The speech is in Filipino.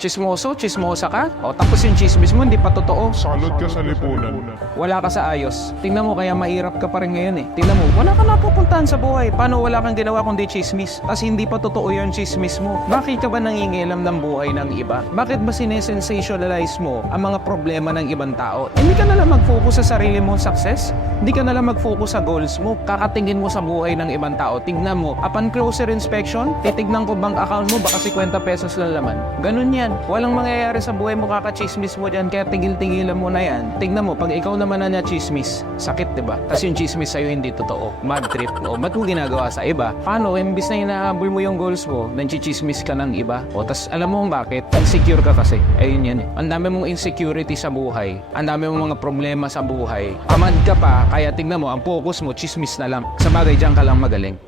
Chismoso, chismosa ka? O tapos yung chismis mo hindi pa totoo. Salot ka sa lipunan. Wala ka sa ayos. Tingnan mo kaya mahirap ka pa rin ngayon eh. Tingnan mo, wala ka napupuntahan sa buhay. Paano wala kang ginawa kundi chismis? Tapos hindi pa totoo yung chismis mo. Bakit ka ba nangingialam ng buhay ng iba? Bakit ba sinesensationalize mo ang mga problema ng ibang tao? Hindi ka nalang mag-focus sa sarili mong success? Hindi ka nalang mag-focus sa goals mo? Kakatingin mo sa buhay ng ibang tao. Tingnan mo, upon closer inspection, titignan ko bank account mo, baka 50 pesos lang laman. Ganun yan. Walang mangyayari sa buhay mo, kakachismis mo dyan, kaya tigil-tigilan mo na yan. Tignan mo, pag ikaw naman na chismis, sakit diba? Tapos yung chismis sa'yo hindi totoo. Mad trip. O, ba't mo ginagawa sa iba? Paano, imbis na hinahabol mo yung goals mo, nanchismis ka ng iba? O, tas alam mo kung bakit? Insecure ka kasi. Ayun yan eh. Ang dami mong insecurity sa buhay. Ang dami mong mga problema sa buhay. Tamad ka pa, kaya tignan mo, ang focus mo, chismis na lang. Sa bagay, dyan ka lang magaling.